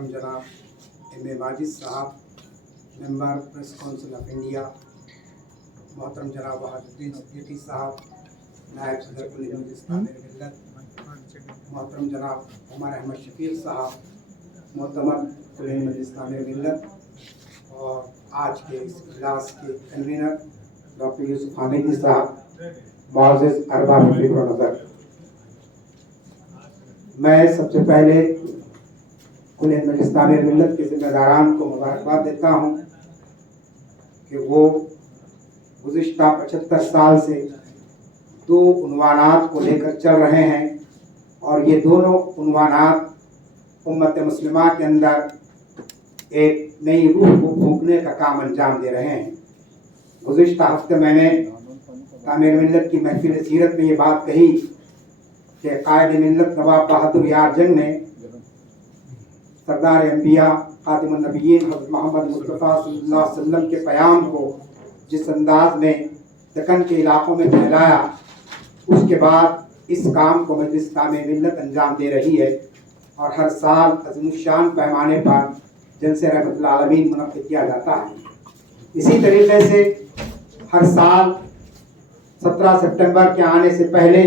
محترم جناب ایم ماجد صاحب ممبر پریس کونسل آف انڈیا، محترم جناب وحید الدین صدیقی صاحب نائب صدر کل مجلس تعمیر ملت، محترم جناب عمر احمد شفیق صاحب معتمد کل مجلس تعمیر ملت، اور آج کے اس اجلاس کے کنوینر ڈاکٹر یوسف حامدی صاحب، معزز ارباب فکر و نظر، میں سب سے پہلے کل مجلس تعمیر ملت کے ذمہ داران کو مبارکباد دیتا ہوں کہ وہ گزشتہ 75 سال سے دو عنوانات کو لے کر چل رہے ہیں، اور یہ دونوں عنوانات امت مسلمہ کے اندر ایک نئی روح کو پھونکنے کا کام انجام دے رہے ہیں۔ گزشتہ ہفتے میں نے تعمیر ملت کی محفل سیرت میں یہ بات کہی کہ قائد ملت نواب بہادر یار جنگ نے سردار انبیاء خاتم النبیین حضرت محمد مصطفیٰ صلی اللہ علیہ وسلم کے پیام کو جس انداز میں دکن کے علاقوں میں پھیلایا، اس کے بعد اس کام کو مجلس تعمیر ملت انجام دے رہی ہے، اور ہر سال عظیم الشان پیمانے پر جلسہ رحمت العالمین منعقد کیا جاتا ہے۔ اسی طریقے سے ہر سال 17 سپٹمبر کے آنے سے پہلے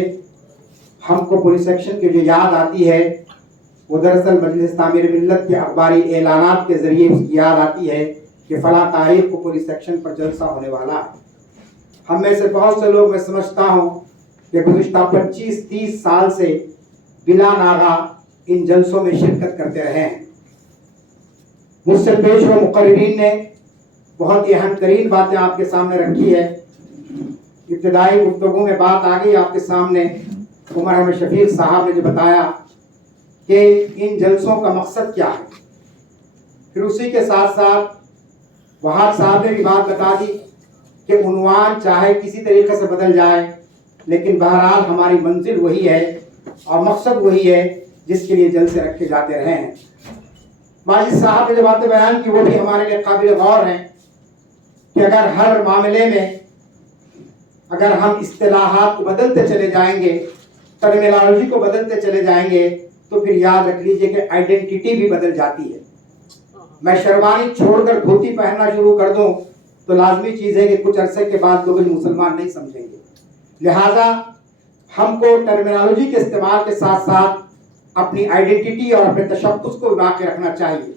ہم کو پولیس ایکشن کی جو یاد آتی ہے، وہ دراصل مجلس تعمیر ملت کے اخباری اعلانات کے ذریعے اس کی یاد آتی ہے کہ فلاں تاریخ کو پولیس ایکشن پر جلسہ ہونے والا ہے۔ ہم میں سے بہت سے لوگ، میں سمجھتا ہوں کہ گزشتہ 25-30 سال سے بلا ناغہ ان جلسوں میں شرکت کرتے رہے ہیں۔ مجھ سے پیش و مقررین نے بہت ہی اہم ترین باتیں آپ کے سامنے رکھی ہے۔ ابتدائی گفتگو میں بات آ گئی آپ کے سامنے، عمر احمد شفیق صاحب نے جو بتایا کہ ان جلسوں کا مقصد کیا ہے، پھر اسی کے ساتھ ساتھ وہاب صاحب نے بھی بات بتا دی کہ عنوان چاہے کسی طریقے سے بدل جائے، لیکن بہرحال ہماری منزل وہی ہے اور مقصد وہی ہے جس کے لیے جلسے رکھے جاتے رہے ہیں۔ ماجد صاحب نے جو باتیں بیان کی وہ بھی ہمارے لیے قابل غور ہیں کہ اگر ہر معاملے میں اگر ہم اصطلاحات کو بدلتے چلے جائیں گے، ٹرمینالوجی کو بدلتے چلے جائیں گے، تو پھر یاد رکھ لیجئے کہ آئیڈینٹی بھی بدل جاتی ہے۔ میں شیروانی چھوڑ کر دھوتی پہننا شروع کر دوں تو لازمی چیز ہے کہ کچھ عرصے کے بعد لوگ مسلمان نہیں سمجھیں گے، لہٰذا ہم کو ٹرمینالوجی کے استعمال کے ساتھ ساتھ اپنی آئیڈینٹی اور اپنے تشخص کو باقی رکھنا چاہیے،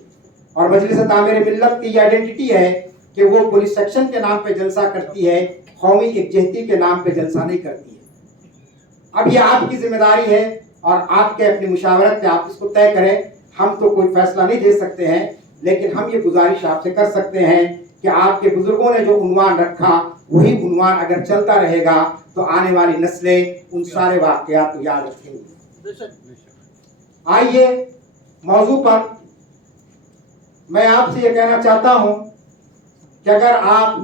اور مجلس تعمیر ملت کی یہ آئیڈینٹی ہے کہ وہ پولیس سیکشن کے نام پہ جلسہ کرتی ہے، قومی یکجہتی کے نام پہ جلسہ نہیں کرتی ہے۔ اب یہ آپ کی ذمہ داری ہے اور آپ کے اپنی مشاورت میں آپ اس کو طے کریں۔ ہم تو کوئی فیصلہ نہیں دے سکتے ہیں، لیکن ہم یہ گزارش آپ سے کر سکتے ہیں کہ آپ کے بزرگوں نے جو عنوان رکھا وہی عنوان اگر چلتا رہے گا تو آنے والی نسلیں ان سارے واقعات کو یاد رکھیں گی۔ آئیے موضوع پر میں آپ سے یہ کہنا چاہتا ہوں کہ اگر آپ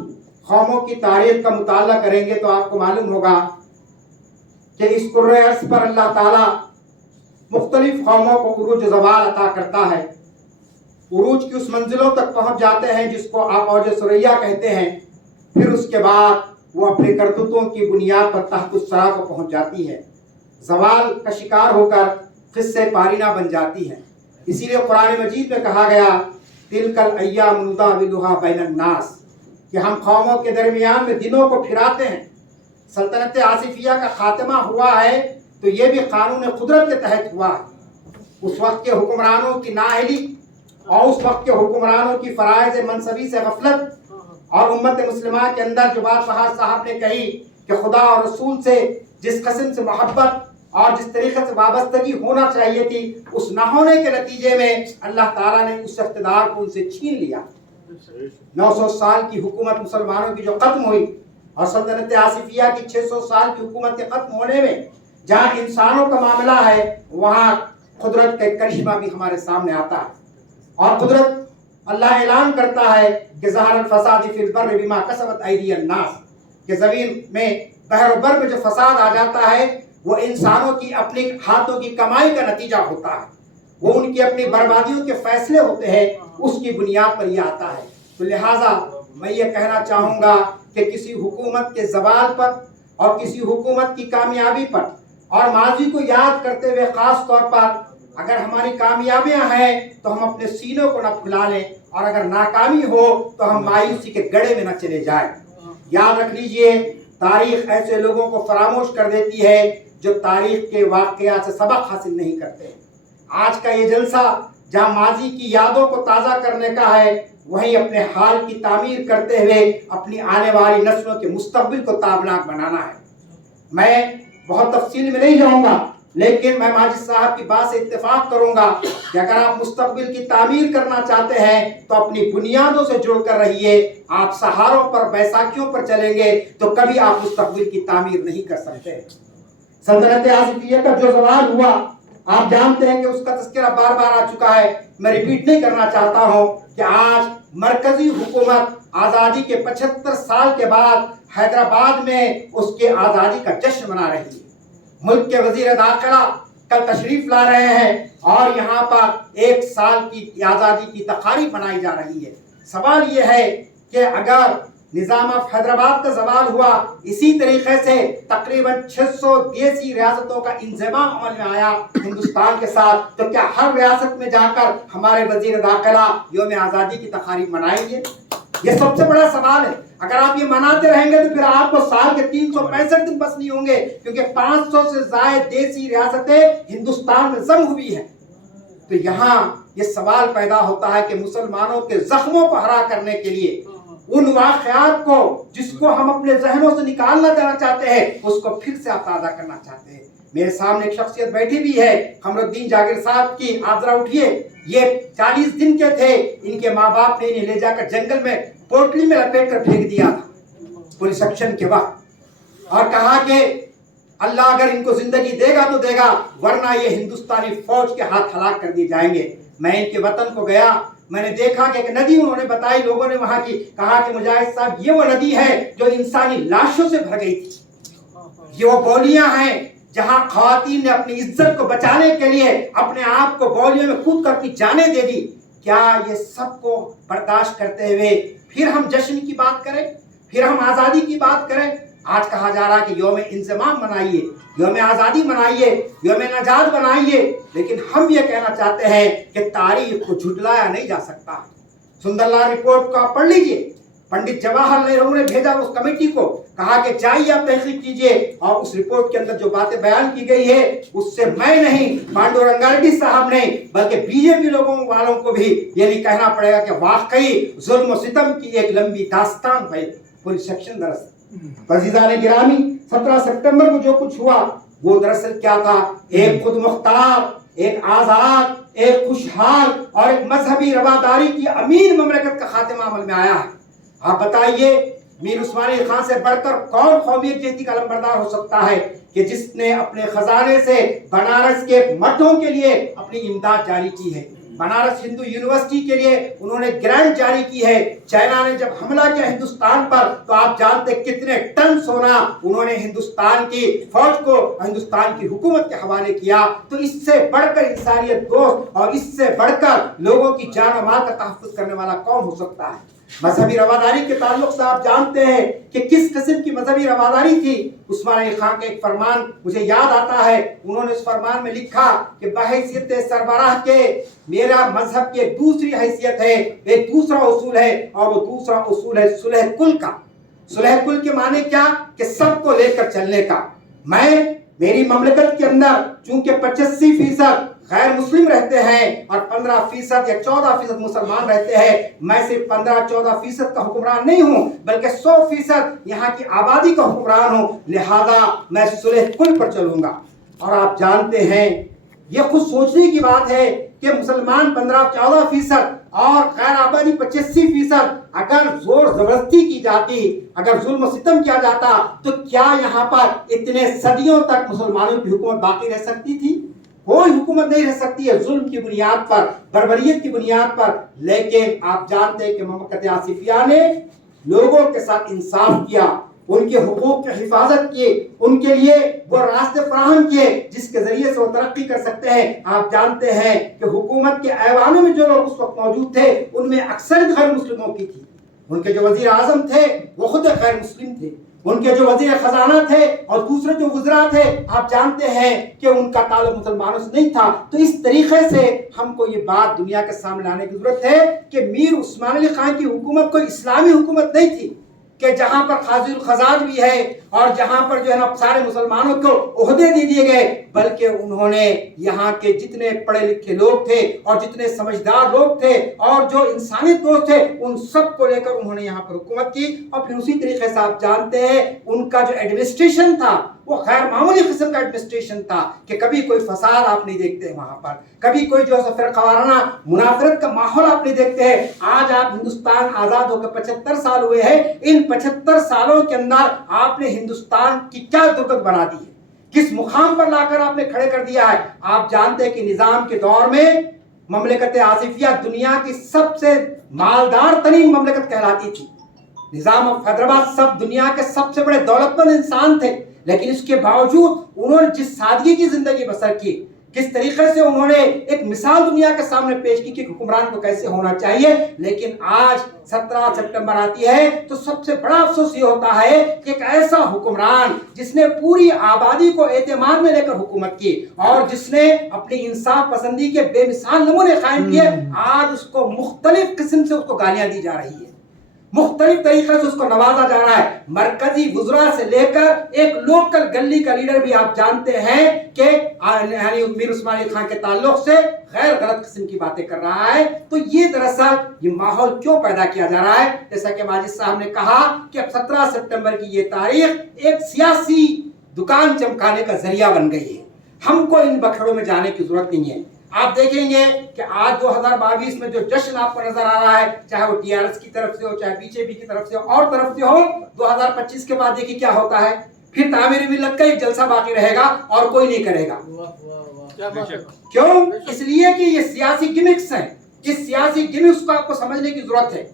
قوموں کی تاریخ کا مطالعہ کریں گے تو آپ کو معلوم ہوگا کہ اس کرۂ ارض پر اللہ تعالیٰ مختلف قوموں کو عروج و زوال عطا کرتا ہے۔ عروج کی اس منزلوں تک پہنچ جاتے ہیں جس کو آپ اوج ثریا کہتے ہیں، پھر اس کے بعد وہ اپنے کرتوتوں کی بنیاد پر تحت الثری کو پہنچ جاتی ہے، زوال کا شکار ہو کر قصے پارینہ بن جاتی ہے۔ اسی لیے قرآن مجید میں کہا گیا تلک الایام نداولها بین الناس، کہ ہم قوموں کے درمیان میں دنوں کو پھراتے ہیں۔ سلطنت آصفیہ کا خاتمہ ہوا ہے تو یہ بھی قانون قدرت کے تحت ہوا ہے۔ اس وقت کے حکمرانوں کی نااہلی اور اس وقت کے حکمرانوں کی فرائض منصبی سے غفلت، اور امت مسلمہ کے اندر جو بات فہد صاحب نے کہی کہ خدا اور رسول سے جس قسم سے محبت اور جس طریقے سے وابستگی ہونا چاہیے تھی، اس نہ ہونے کے نتیجے میں اللہ تعالیٰ نے اس اقتدار کو ان سے چھین لیا۔ 900 سال کی حکومت مسلمانوں کی جو ختم ہوئی، اور سلطنت آصفیہ کی 600 سال کی حکومت کے ختم ہونے میں جہاں انسانوں کا معاملہ ہے، وہاں قدرت کا کرشمہ بھی ہمارے سامنے آتا ہے، اور قدرت اللہ اعلان کرتا ہے کہ ظہر الفساد فی البر بما کسبت ایدی الناس، کہ زمین میں بحر و بر میں جو فساد آ جاتا ہے وہ انسانوں کی اپنی ہاتھوں کی کمائی کا نتیجہ ہوتا ہے، وہ ان کی اپنی بربادیوں کے فیصلے ہوتے ہیں، اس کی بنیاد پر یہ آتا ہے۔ تو لہٰذا میں یہ کہنا چاہوں گا کہ کسی حکومت کے زوال پر اور کسی حکومت کی کامیابی پر اور ماضی کو یاد کرتے ہوئے خاص طور پر اگر ہماری کامیابیاں ہیں تو ہم اپنے سینوں کو نہ پھلا لیں، اور اگر ناکامی ہو تو ہم مایوسی کے گڑھے میں نہ چلے جائیں۔ یاد رکھ لیجئے، تاریخ ایسے لوگوں کو فراموش کر دیتی ہے جو تاریخ کے واقعات سے سبق حاصل نہیں کرتے۔ آج کا یہ جلسہ جہاں ماضی کی یادوں کو تازہ کرنے کا ہے، وہیں اپنے حال کی تعمیر کرتے ہوئے اپنی آنے والی نسلوں کے مستقبل کو تابناک بنانا ہے۔ میں بہت تفصیل میں نہیں جاؤں گا، لیکن میں ماجد صاحب کی بات سے اتفاق کروں گا کہ اگر آپ مستقبل کی تعمیر کرنا چاہتے ہیں تو اپنی بنیادوں سے جڑ کر رہیے۔ آپ سہاروں پر بیساکھیوں پر چلیں گے تو کبھی آپ مستقبل کی تعمیر نہیں کر سکتے۔ سلطنت آصفیہ کا جو زوال ہوا، آپ جانتے ہیں کہ اس کا تذکرہ بار بار آ چکا ہے، میں ریپیٹ نہیں کرنا چاہتا ہوں کہ آج مرکزی حکومت آزادی کے 75 سال کے بعد حیدرآباد میں اس کے آزادی کا جشن منا رہی ہے۔ ملک کے وزیر داخلہ کل تشریف لا رہے ہیں اور یہاں پر 1 سال کی آزادی کی تقاریب منائی جا رہی ہے۔ سوال یہ ہے کہ اگر نظام آف حیدرآباد کا زوال ہوا، اسی طریقے سے تقریباً 600 دیسی ریاستوں کا انضمام عمل میں آیا ہندوستان کے ساتھ، تو کیا ہر ریاست میں جا کر ہمارے وزیر داخلہ یوم آزادی کی تقاریب منائیں گے؟ یہ سب سے بڑا سوال ہے۔ اگر آپ یہ مناتے رہیں گے تو پھر آپ کو سال کے 365 دن بس نہیں ہوں گے، کیونکہ 500 سے زائد دیسی ریاستیں ہندوستان میں ضم ہوئی ہیں۔ تو یہاں یہ سوال پیدا ہوتا ہے کہ مسلمانوں کے زخموں کو ہرا کرنے کے لیے ان واقعات کو جس کو ہم اپنے ذہنوں سے نکالنا چاہتے ہیں، اس کو پھر سے آپ تازہ کرنا چاہتے ہیں۔ میرے سامنے ایک شخصیت بیٹھی بھی ہے، قمر الدین جاگیر صاحب کی، آپ ذرا اٹھیے۔ یہ 40 دن کے تھے، ان کے ماں باپ نے انہیں لے جا کر جنگل میں پوٹلی میں لپیٹ کر پھینک دیا تھا پولیس ایکشن کے وقت، اور کہا کہ اللہ اگر ان کو زندگی دے گا تو دے گا، ورنہ یہ ہندوستانی فوج کے ہاتھ ہلاک کر دیے جائیں گے۔ میں ان کے وطن کو گیا، میں نے دیکھا کہ ایک ندی انہوں نے بتائی، لوگوں نے وہاں کی کہا کہ مجاہد صاحب یہ وہ ندی ہے جو انسانی لاشوں سے بھر گئی تھی۔ یہ وہ بولیاں ہیں جہاں خواتین نے اپنی عزت کو بچانے کے لیے اپنے آپ کو بولیوں میں کود کر اپنی جانیں دے دی۔ کیا یہ سب کو برداشت کرتے ہوئے پھر ہم جشن کی بات کریں، پھر ہم آزادی کی بات کریں؟ آج کہا جا رہا ہے کہ یوم انضمام منائیے، یوم آزادی منائیے، یوم نجات بنائیے، لیکن ہم یہ کہنا چاہتے ہیں کہ تاریخ کو جھٹلایا نہیں جا سکتا۔ سندر لال رپورٹ کو آپ پڑھ لیجئے، پنڈت جواہر لال نہرو نے بھیجا اس کمیٹی کو، کہا کہ جائیے آپ تحقیق کیجئے، اور اس رپورٹ کے اندر جو باتیں بیان کی گئی ہے اس سے میں نہیں، پانڈو رنگا ریڈی صاحب نہیں، بلکہ بی جے پی لوگوں والوں کو بھی یہ نہیں کہنا پڑے گا کہ واقعی ظلم و ستم کی ایک لمبی داستان ہے پولیس سیکشن دراصل۔ عزیزان گرامی، 17 سپٹمبر کو جو کچھ ہوا وہ دراصل کیا تھا؟ ایک خود مختار، ایک آزاد، ایک خوشحال اور ایک مذہبی رواداری کی امین مملکت کا خاتمہ عمل میں آیا ہے۔ آپ بتائیے، میر عثمان علی خان سے بڑھ کر کون قومیت جہتی کا علمبردار ہو سکتا ہے کہ جس نے اپنے خزانے سے بنارس کے مٹھوں کے لیے اپنی امداد جاری کی ہے؟ بنارس ہندو یونیورسٹی کے لیے انہوں نے گرانٹ جاری کی ہے۔ چائنا نے جب حملہ کیا ہندوستان پر تو آپ جانتے کتنے ٹن سونا انہوں نے ہندوستان کی فوج کو، ہندوستان کی حکومت کے حوالے کیا۔ تو اس سے بڑھ کر انسانیت دوست اور اس سے بڑھ کر لوگوں کی جان و مال کا تحفظ کرنے والا کون ہو سکتا ہے؟ مذہبی رواداری کے تعلق سے آپ جانتے ہیں کہ کس قسم کی مذہبی رواداری تھی۔ عثمان علی خان کا ایک فرمان مجھے یاد آتا ہے، انہوں نے اس فرمان میں لکھا کہ بحیثیت سربراہ کے میرا مذہب کی ایک دوسری حیثیت ہے، ایک دوسرا اصول ہے، اور وہ دوسرا اصول ہے صلح کل کا۔ صلح کل کے معنی کیا؟ کہ سب کو لے کر چلنے کا۔ میری مملکت کے اندر چونکہ 85% غیر مسلم رہتے ہیں اور 15% یا 14% مسلمان رہتے ہیں، میں صرف 15-14% کا حکمران نہیں ہوں بلکہ 100% یہاں کی آبادی کا حکمران ہوں، لہذا میں صلح کل پر چلوں گا۔ اور آپ جانتے ہیں یہ خود سوچنے کی بات ہے کہ مسلمان 15-14% اور غیر آبادی 85%، اگر زور زبردستی کی جاتی، اگر ظلم و ستم کیا جاتا تو کیا یہاں پر اتنے صدیوں تک مسلمانوں کی حکومت باقی رہ سکتی تھی؟ کوئی حکومت نہیں رہ سکتی ہے ظلم کی بنیاد پر، بربریت کی بنیاد پر۔ لیکن آپ جانتے ہیں کہ مملکت آصفیہ نے لوگوں کے ساتھ انصاف کیا، ان کے حقوق کی حفاظت کی، ان کے لیے وہ راستے فراہم کیے جس کے ذریعے سے وہ ترقی کر سکتے ہیں۔ آپ جانتے ہیں کہ حکومت کے ایوانوں میں جو لوگ اس وقت موجود تھے ان میں اکثر غیر مسلموں کی تھی، ان کے جو وزیر اعظم تھے وہ خود غیر مسلم تھے۔ ان کے جو وزیر خزانہ تھے اور دوسرے جو وزراء تھے آپ جانتے ہیں کہ ان کا تعلق مسلمانوں سے نہیں تھا. تو اس طریقے سے ہم کو یہ بات دنیا کے سامنے لانے کی ضرورت ہے کہ میر عثمان علی خان کی حکومت کوئی اسلامی حکومت نہیں تھی کہ جہاں پر قاضی الخزان بھی ہے اور جہاں پر جو ہے نا سارے مسلمانوں کو عہدے دے دیے گئے، بلکہ انہوں نے یہاں کے جتنے پڑھے لکھے لوگ تھے اور جتنے سمجھدار لوگ تھے اور جو انسانیت دوست تھے ان سب کو لے کر انہوں نے یہاں پر حکومت کی. اور پھر اسی طریقے سے آپ جانتے ہیں ان کا جو ایڈمنسٹریشن تھا وہ غیر معمولی قسم کا ایڈمنسٹریشن تھا کہ کبھی کوئی فساد آپ نہیں دیکھتے وہاں پر، کبھی کوئی جو فرقہ وارانہ منافرت کا ماحول آپ نہیں دیکھتے ہیں. آج آپ ہندوستان آزاد ہو کے 75 سال ہوئے ہیں، ان 75 سالوں کے اندر آپ نے ہندوستان کی کیا دولت بنا دی ہے، کس مقام پر لا کر آپ نے کھڑے کر دیا ہے. آپ جانتے ہیں کہ نظام کے دور میں مملکت آصفیہ دنیا کی سب سے مالدار ترین مملکت کہلاتی تھی. نظام آف حیدرآباد سب دنیا کے سب سے بڑے دولت مند انسان تھے، لیکن اس کے باوجود انہوں نے جس سادگی کی زندگی بسر کی، کس طریقے سے انہوں نے ایک مثال دنیا کے سامنے پیش کی کہ حکمران کو کیسے ہونا چاہیے. لیکن آج 17 سپٹمبر آتی ہے تو سب سے بڑا افسوس یہ ہوتا ہے کہ ایک ایسا حکمران جس نے پوری آبادی کو اعتماد میں لے کر حکومت کی اور جس نے اپنی انصاف پسندی کے بے مثال نمونے قائم کیے، آج اس کو مختلف قسم سے اس کو گالیاں دی جا رہی ہے، مختلف طریقے سے اس کو نوازا جا رہا ہے. مرکزی وزراء سے لے کر ایک لوکل گلی کا لیڈر بھی آپ جانتے ہیں کہ یعنی میر عثمان علی خان کے تعلق سے غیر غلط قسم کی باتیں کر رہا ہے. تو یہ دراصل یہ ماحول کیوں پیدا کیا جا رہا ہے؟ جیسا کہ ماجد صاحب نے کہا کہ اب 17 سپٹمبر کی یہ تاریخ ایک سیاسی دکان چمکانے کا ذریعہ بن گئی ہے. ہم کو ان بکھڑوں میں جانے کی ضرورت نہیں ہے. آپ دیکھیں گے کہ آج 2022 میں جو جشن آپ کو نظر آ رہا ہے، چاہے وہ ٹی آر ایس کی طرف سے ہو، چاہے بی جے پی کی طرف سے ہو اور طرف سے ہو، 2025 کے بعد دیکھیے کیا ہوتا ہے. پھر تعمیر ملت کا ایک جلسہ باقی رہے گا اور کوئی نہیں کرے گا. کیوں؟ اس لیے کہ یہ سیاسی گمکس ہیں. اس سیاسی گمکس کو آپ کو سمجھنے کی ضرورت ہے.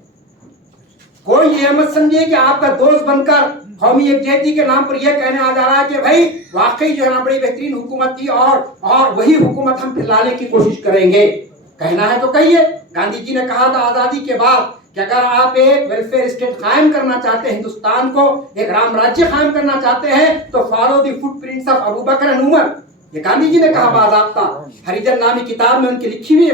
کوئی یہ مت سمجھے کہ آپ کا دوست بن کر قومی یکجہتی کے نام پر یہ کہنے آ جا رہا ہے کہ بھائی واقعی جو ہے نا بڑی بہترین حکومت تھی اور وہی حکومت ہم پھر لانے کی کوشش کریں گے. کہنا ہے تو کہیے. گاندھی جی نے کہا تھا آزادی کے بعد کہ اگر آپ ایک ویلفیئر اسٹیٹ قائم کرنا چاہتے ہیں، ہندوستان کو ایک رام راجیہ قائم کرنا چاہتے ہیں تو follow the footprints of Abu Bakr and Umar. یہ گاندھی جی نے کہا باضابطہ ہریجن نامی کتاب میں ان کی لکھی ہوئی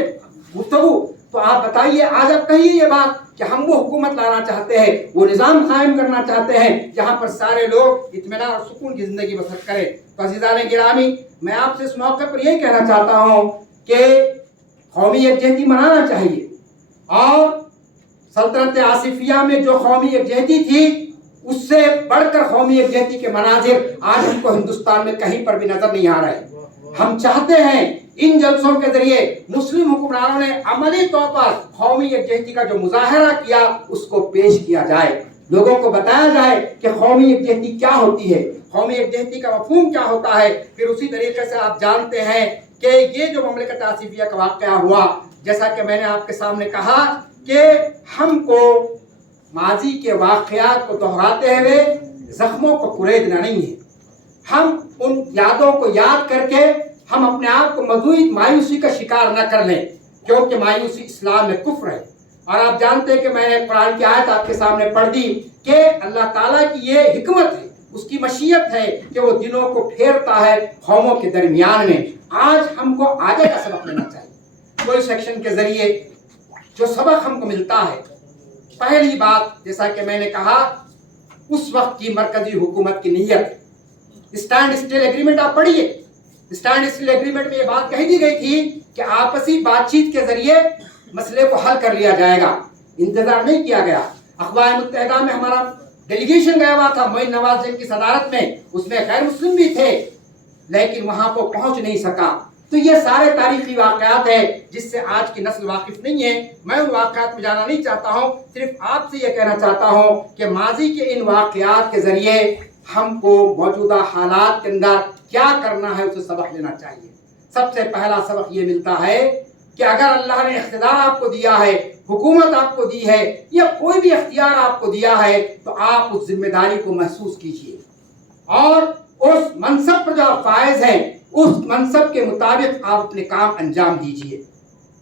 گفتگو. تو آپ بتائیے، آج آپ کہیے یہ بات کہ ہم وہ حکومت لانا چاہتے ہیں، وہ نظام قائم کرنا چاہتے ہیں جہاں پر سارے لوگ اطمینان اور سکون کی زندگی بسر کریں. تو عزیزان گرامی، میں آپ سے اس موقع پر یہ کہنا چاہتا ہوں کہ قومی یکجہتی منانا چاہیے، اور سلطنت آصفیہ میں جو قومی یکجہتی تھی اس سے بڑھ کر قومی یکجہتی کے مناظر آج ہم کو ہندوستان میں کہیں پر بھی نظر نہیں آ رہے. ہم چاہتے ہیں ان جلسوں کے ذریعے مسلم حکمرانوں نے عملی طور پر قومی یکجہتی کا جو مظاہرہ کیا اس کو پیش کیا جائے، لوگوں کو بتایا جائے کہ قومی یکجہتی کیا ہوتی ہے، قومی یکجہتی کا مفہوم کیا ہوتا ہے. پھر اسی طریقے سے آپ جانتے ہیں کہ یہ جو مملکت آصفیہ کا واقعہ ہوا، جیسا کہ میں نے آپ کے سامنے کہا کہ ہم کو ماضی کے واقعات کو دہراتے ہوئے زخموں کو کریدنا نہیں ہے. ہم ان یادوں کو یاد کر کے ہم اپنے آپ کو مزید مایوسی کا شکار نہ کر لیں، کیونکہ مایوسی اسلام میں کفر ہے. اور آپ جانتے ہیں کہ میں نے قرآن کی آیت آپ کے سامنے پڑھ دی کہ اللہ تعالیٰ کی یہ حکمت ہے، اس کی مشیت ہے کہ وہ دلوں کو پھیرتا ہے قوموں کے درمیان میں. آج ہم کو آگے کا سبق لینا چاہیے. کوئی سیکشن کے ذریعے جو سبق ہم کو ملتا ہے، پہلی بات جیسا کہ میں نے کہا اس وقت کی مرکزی حکومت کی نیت. اسٹینڈ اسٹل ایگریمنٹ آپ پڑھیے. اسٹینڈ اسٹل ایگریمنٹ میں یہ بات کہی دی گئی تھی کہ آپسی بات چیت کے ذریعے مسئلے کو حل کر لیا جائے گا. انتظار نہیں کیا گیا. اقوام متحدہ میں ہمارا ڈیلیگیشن گیا ہوا تھا معین نواز جنگ کی صدارت میں، اس میں غیر مسلم بھی تھے لیکن وہاں کو پہنچ نہیں سکا. تو یہ سارے تاریخی واقعات ہیں جس سے آج کی نسل واقف نہیں ہے. میں ان واقعات میں جانا نہیں چاہتا ہوں، صرف آپ سے یہ کہنا چاہتا ہوں کہ ماضی کے ان واقعات کے ذریعے ہم کو موجودہ حالات کے اندر کیا کرنا ہے اسے سبق لینا چاہیے. سب سے پہلا سبق یہ ملتا ہے کہ اگر اللہ نے اقتدار آپ کو دیا ہے، حکومت آپ کو دی ہے یا کوئی بھی اختیار آپ کو دیا ہے تو آپ اس ذمہ داری کو محسوس کیجیے اور اس منصب پر جو آپ فائز ہیں اس منصب کے مطابق آپ اپنے کام انجام دیجیے.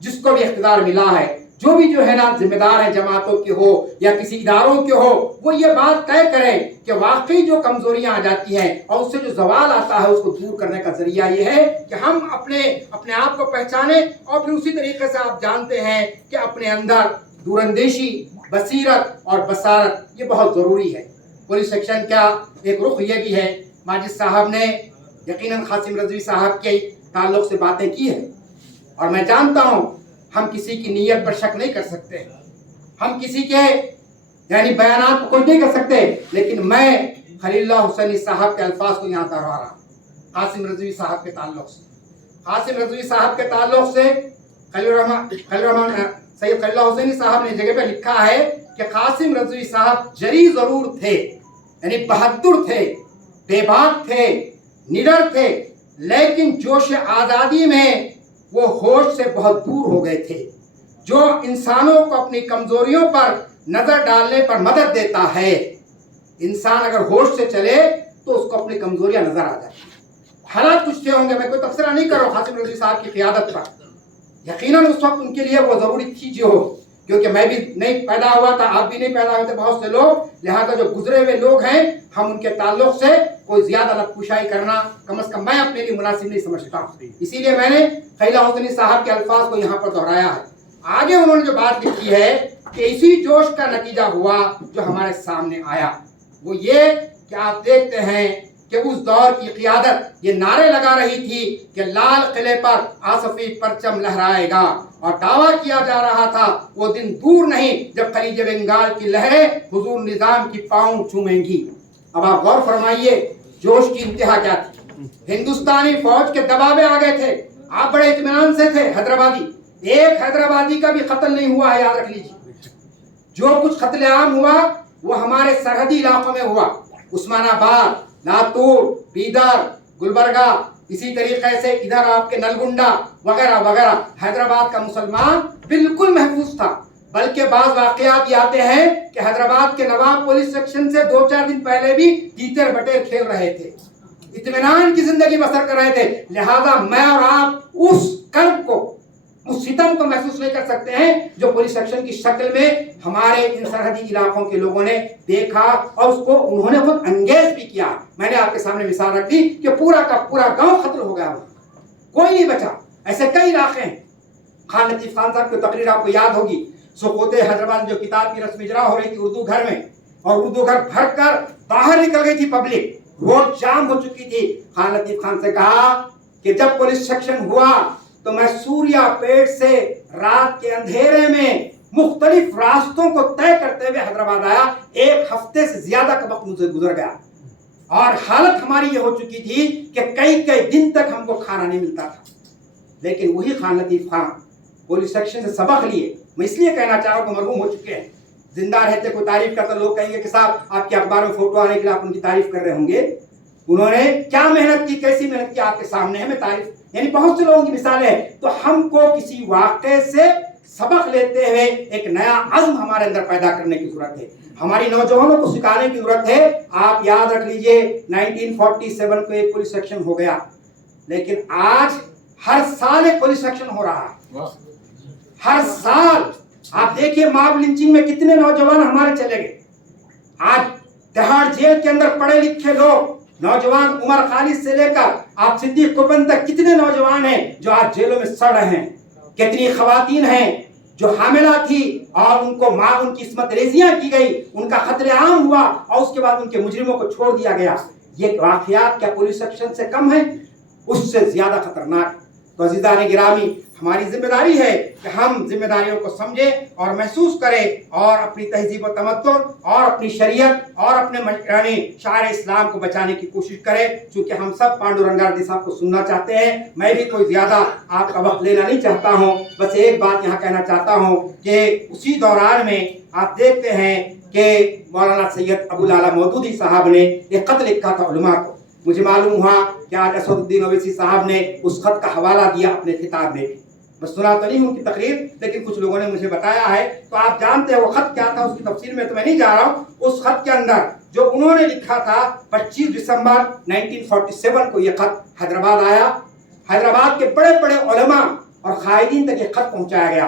جس کو بھی اقتدار ملا ہے جو بھی جو ہے نا ذمہ دار ہیں جماعتوں کے ہو یا کسی اداروں کے ہو، وہ یہ بات طے کریں کہ واقعی جو کمزوریاں آ جاتی ہیں اور اس سے جو زوال آتا ہے اس کو دور کرنے کا ذریعہ یہ ہے کہ ہم اپنے آپ کو پہچانیں، اور پھر اسی طریقے سے آپ جانتے ہیں کہ اپنے اندر دوراندیشی، بصیرت اور بصارت یہ بہت ضروری ہے۔ پولیس سیکشن کا ایک رخ یہ بھی ہے، ماجد صاحب نے یقیناً قاسم رضوی صاحب کے تعلق سے باتیں کی ہیں، اور میں جانتا ہوں ہم کسی کی نیت پر شک نہیں کر سکتے، ہم کسی کے یعنی بیانات کو کوئی نہیں کر سکتے، لیکن میں خلیل اللہ حسینی صاحب کے الفاظ کو یہاں دہرا رہا ہوں قاسم رضوی صاحب کے تعلق سے۔ قاسم رضوی صاحب کے تعلق سے سید خلیل اللہ حسینی صاحب نے جگہ پہ لکھا ہے کہ قاسم رضوی صاحب جری ضرور تھے، یعنی بہادر تھے، بے باک تھے، نڈر تھے، لیکن جوش آزادی میں وہ ہوش سے بہت دور ہو گئے تھے۔ جو انسانوں کو اپنی کمزوریوں پر نظر ڈالنے پر مدد دیتا ہے، انسان اگر ہوش سے چلے تو اس کو اپنی کمزوریاں نظر آ جاتی ہیں۔ حالات کچھ تھے ہوں گے، میں کوئی تبصرہ نہیں کر رہا ہوں قاسم رضوی صاحب کی قیادت پر، یقیناً اس وقت ان کے لیے وہ ضروری تھی جو، کیونکہ میں بھی نہیں پیدا ہوا تھا، آپ بھی نہیں پیدا ہوئے تھے، بہت سے لوگ، لہذا جو گزرے ہوئے لوگ ہیں ہم ان کے تعلق سے کوئی زیادہ لب کشائی کرنا کم از کم میں اپنے لیے مناسب نہیں سمجھتا ہوں، اسی لیے میں نے خلیل حسینی صاحب کے الفاظ کو یہاں پر دہرایا ہے۔ آگے انہوں نے جو بات لکھی ہے کہ اسی جوش کا نتیجہ ہوا جو ہمارے سامنے آیا، وہ یہ کہ آپ دیکھتے ہیں کہ اس دور کی قیادت یہ نعرے لگا رہی تھی کہ لال قلعے پر آصفی پرچم لہرائے گا، اور دعویٰ کیا جا رہا تھا وہ دن دور نہیں جب خلیج بنگال کی لہریں حضور نظام کی پاؤں چومیں گی۔ اب آپ غور فرمائیے جوش کی انتہا کیا تھی۔ ہندوستانی فوج کے دباؤ میں آ گئے تھے، آپ بڑے اطمینان سے تھے، حیدرآبادی، ایک حیدرآبادی کا بھی قتل نہیں ہوا ہے، یاد رکھ لیجیے۔ جو کچھ قتل عام ہوا وہ ہمارے سرحدی علاقوں میں ہوا، عثمان آباد، لاتور، بیدر، گلبرگہ، اسی طریقے سے ادھر آپ کے نلگنڈا وغیرہ وغیرہ۔ حیدرآباد کا مسلمان بالکل محفوظ تھا، بلکہ بعض واقعات یہ آتے ہیں کہ حیدرآباد کے نواب پولیس سیکشن سے 2-4 دن پہلے بھی تیتر بٹیر کھیل رہے تھے، اطمینان کی زندگی بسر کر رہے تھے۔ لہذا میں اور آپ اس کرب کو، اس ستم کو محسوس نہیں کر سکتے ہیں جو پولیس سیکشن کی شکل میں ہمارے ان سرحدی علاقوں کے لوگوں نے دیکھا، اور اس کو انہوں نے خود انگیز بھی کیا۔ میں نے آپ کے سامنے مثال رکھ دی کہ پورا کا پورا گاؤں ختم ہو گیا، کوئی نہیں بچا۔ ایسے کئی علاقے ہیں۔ خان لطیف خان صاحب کی تقریر آپ کو یاد ہوگی، سقوط حیدرآباد جو کتاب کی رسم اجرا ہو رہی تھی اردو گھر میں، اور اردو گھر بھر کر باہر نکل گئی تھی پبلک، روڈ جام ہو چکی تھی۔ خان لطیف خان سے کہا کہ جب پولیس سیکشن ہوا تو میں سوریا پیٹ سے رات کے اندھیرے میں مختلف راستوں کو طے کرتے ہوئے حیدرآباد آیا، 1 ہفتے سے زیادہ کا وقت مجھے گزر گیا، اور حالت ہماری یہ ہو چکی تھی کہ کئی دن تک ہم کو کھانا نہیں ملتا تھا۔ لیکن وہی خان لطیف خان پولیس سیکشن سے سبق لیے، میں اس لیے کہنا چاہ رہا ہوں کہ مرحوم ہو چکے ہیں، زندہ رہتے کوئی تعریف کرتا لوگ کہیں گے کہ صاحب آپ کے اخبار میں فوٹو آنے کے لیے آپ ان کی تعریف کر رہے ہوں گے، انہوں نے کیا محنت کی، کیسی محنت کی آپ کے سامنے ہے، میں تعریف یعنی بہت سے لوگوں کی مثالیں ہیں۔ تو ہم کو کسی واقعے سے سبق لیتے ہوئے ایک نیا عزم ہمارے اندر پیدا کرنے کی ضرورت ہے، ہماری نوجوانوں کو سکھانے کی ضرورت ہے۔ آپ یاد رکھ لیجئے 1947 کو ایک پولیس سیکشن ہو گیا، لیکن آج ہر سال ایک پولیس سیکشن ہو رہا ہے، ہر سال۔ آپ دیکھیے ماب لنچنگ میں کتنے نوجوان ہمارے چلے گئے، آج تہاڑ جیل کے اندر پڑھے لکھے لوگ، نوجوان عمر خالد سے لے کر آپ صدیق کوپن تک کتنے نوجوان ہیں جو آج جیلوں میں سڑ رہے ہیں، کتنی خواتین ہیں جو حاملہ تھی اور ان کو ان کی عصمت ریزیاں کی گئی، ان کا قتل عام ہوا اور اس کے بعد ان کے مجرموں کو چھوڑ دیا گیا۔ یہ واقعات کیا پولیس سیکشن سے کم ہیں؟ اس سے زیادہ خطرناک۔ تو عزیزان گرامی، ہماری ذمہ داری ہے کہ ہم ذمہ داریوں کو سمجھیں اور محسوس کریں، اور اپنی تہذیب و تمدن اور اپنی شریعت اور اپنے یعنی شاعر اسلام کو بچانے کی کوشش کریں، چونکہ ہم سب پانڈو رنگا ریڈی صاحب کو سننا چاہتے ہیں۔ میں بھی کوئی زیادہ آپ کا وقت لینا نہیں چاہتا ہوں، بس ایک بات یہاں کہنا چاہتا ہوں کہ اسی دوران میں آپ دیکھتے ہیں کہ مولانا سید ابو العلا مودودی صاحب نے ایک خط لکھا تھا علماء کو۔ مجھے معلوم ہوا کہ آج اسد الدین اویسی صاحب نے اس خط کا حوالہ دیا اپنے خطاب میں، میں سنا تو نہیں ہوں ان کی تقریر، لیکن کچھ لوگوں نے مجھے بتایا ہے۔ تو آپ جانتے ہیں وہ خط کیا تھا، اس کی تفصیل میں تو میں نہیں جا رہا ہوں۔ اس خط کے اندر جو انہوں نے لکھا تھا، 25 دسمبر 1947 کو یہ خط حیدرآباد آیا، حیدرآباد کے بڑے بڑے علماء اور قائدین تک یہ خط پہنچایا گیا۔